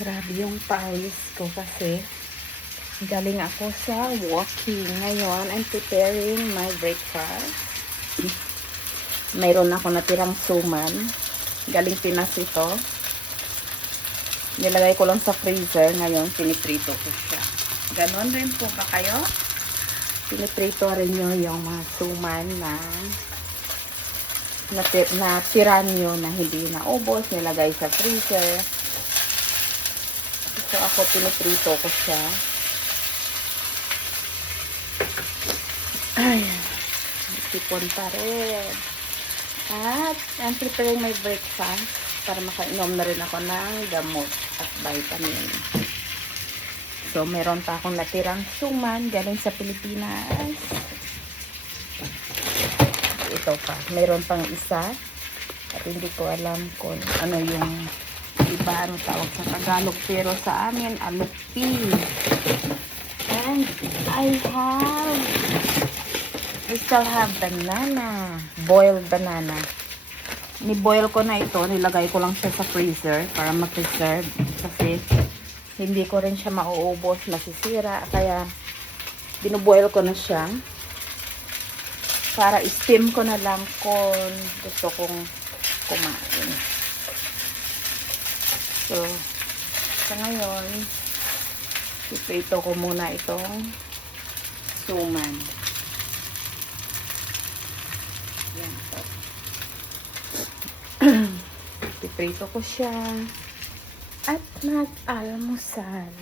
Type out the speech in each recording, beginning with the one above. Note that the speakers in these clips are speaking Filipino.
Grabe yung pawis ko kasi galing ako sa walking. Ngayon, I'm preparing my breakfast. Mayroon ako natirang suman. Galing Pinas ito. Nilagay ko lang sa freezer. Ngayon, piniprito ko siya. Ganon rin po ba kayo? Piniprito rin nyo yung mga suman na natira nyo na hindi naubos. Nilagay sa freezer. So, ako piniprito ko siya. Ay, sipon pa rin. At, I'm preparing my breakfast para makainom na rin ako ng gamot at vitamin. So, meron pa akong natirang suman galing sa Pilipinas. Ito pa. Meron pang isa. At hindi ko alam kung ano yung iba ang tawag sa Tagalog. Pero sa amin, alupi. And I still have banana. Boiled banana. Ni-boil ko na ito. Nilagay ko lang siya sa freezer para mag-preserve. Kasi hindi ko rin siya mauubos, masisira. Kaya binuboil ko na siya. Para i-steam ko na lang kung gusto kong kumain. So, sa ngayon, iprito ko muna itong suman. Yan po. Iprito ko siya. At mag-almusal.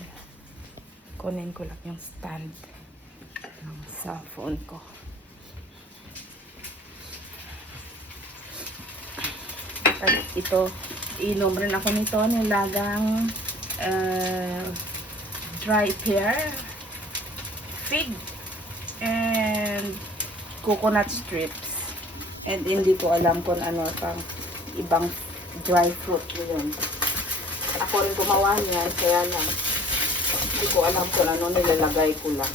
Kunin ko lang yung stand ng cellphone ko. At ito, inom rin ako nito, nilagang dry pear, fig, and coconut strips. And hindi ko alam kung ano pang ibang dry fruit yun. Ako rin gumawa niyan, kaya lang hindi ko alam kung ano nilalagay ko lang.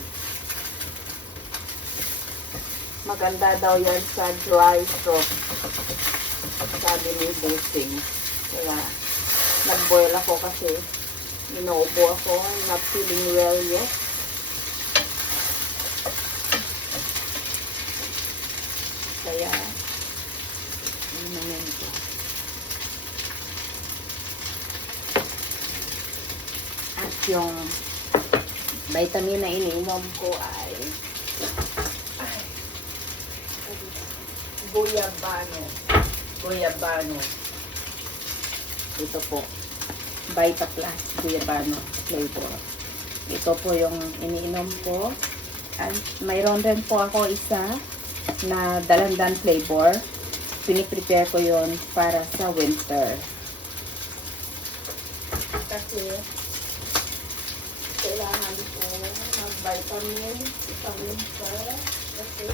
Maganda daw yan sa dry throat, sabi ni Busing. Kaya nag-boil ako kasi inuubo ako, not feeling well yet. Kaya inumin ko. At yung vitamin na iniinom ko ay Guyabano. Ito po, Vita Plus Guyabano flavor. Ito po yung iniinom ko. At mayroon rin po ako isa na dalandan flavor. Piniprepare ko yon para sa winter. Kasi kailangan ko mag-vitamin sa winter kasi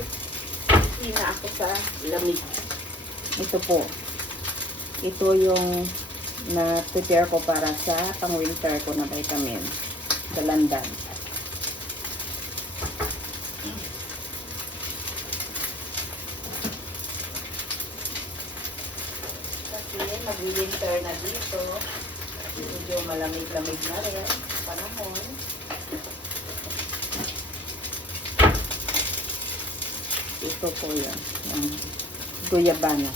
hina ako sa lamig. Ito po. Ito yung na-prepare ko para sa pang-winter ko na vitamin. Dalandan. Kasi mag-winter na dito. Medyo malamig-lamig na rin panahon. Ito po yan. Yung Guyabano.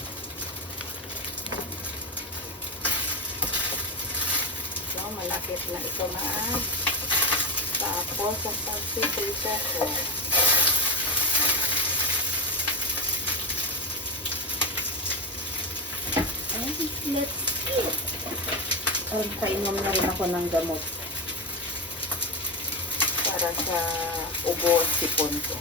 So, malapit na ito na. Tapos, ang pagpiprito ko. And let's eat. Painom na rin ako ng gamot. Para sa ubo at sipon ko.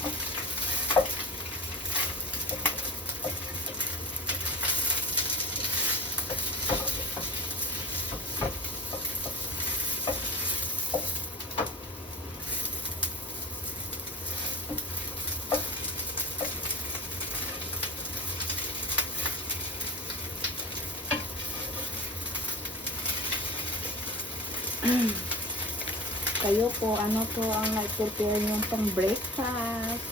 Kayo po, ano po ang nag-prepare nyo pang breakfast?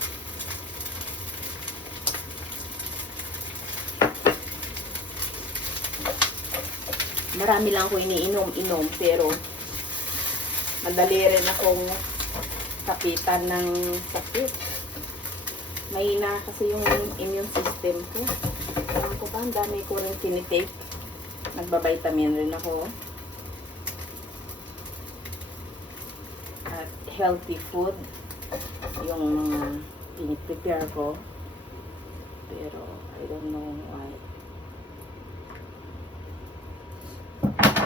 Marami lang ko iniinom-inom, pero Madali rin akong kapitan ng sakit. Mahina kasi yung immune system ko. Alam ko ba, ang dami ko rin tinitake. Nagbabitamin rin ako. At healthy food. Yung mga piniprepare ko. Pero, I don't know why.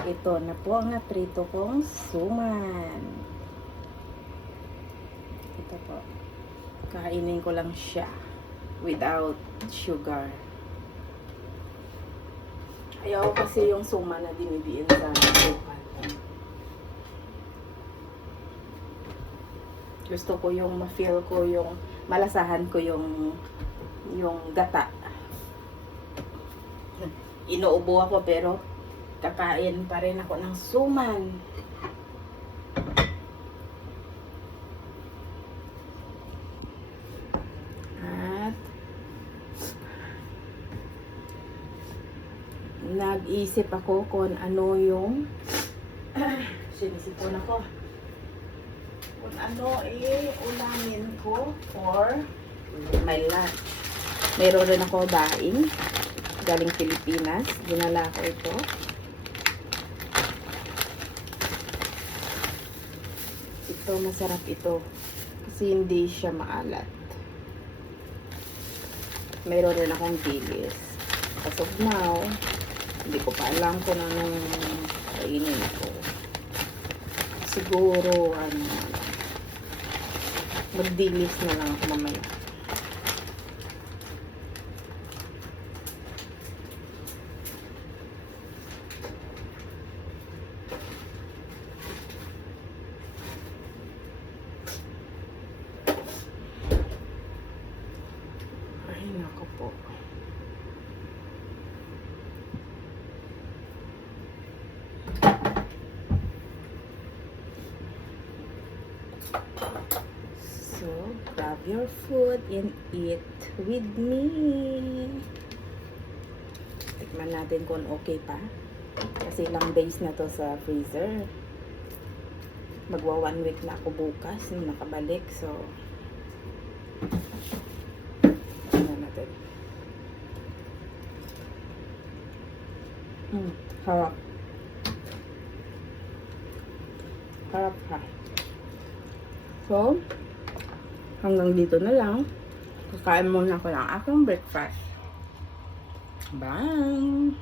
Ito na po ang naprito kong suman. Ito po. Kainin ko lang siya without sugar. Ayaw kasi yung suman na dinidiin sa sukal. Gusto ko yung ma-feel ko yung malasahan ko yung gata. Inuubo ako pero kakain pa rin ako ng suman. At nag-isip ako kung ano yung sinisipon ako. Kung ano ulamin ko for my lunch. Mayroon rin ako daing galing Pilipinas. Dinala ko ito. Ito, masarap ito. Kasi hindi siya maalat. Mayroon rin akong dilis. As of now, hindi ko pa alam kung anong kainin ko. Siguro, magdilis na lang ako mamaya. Ay, naku po. So, grab your food and eat with me. Tikman natin kung okay pa. Kasi ilang days na to sa freezer. Magwa 1 week na ako bukas nung nakabalik. So, tingnan natin. Harap. Harap ha. So, hanggang dito na lang. Kakain muna ako ng aking breakfast. Bye!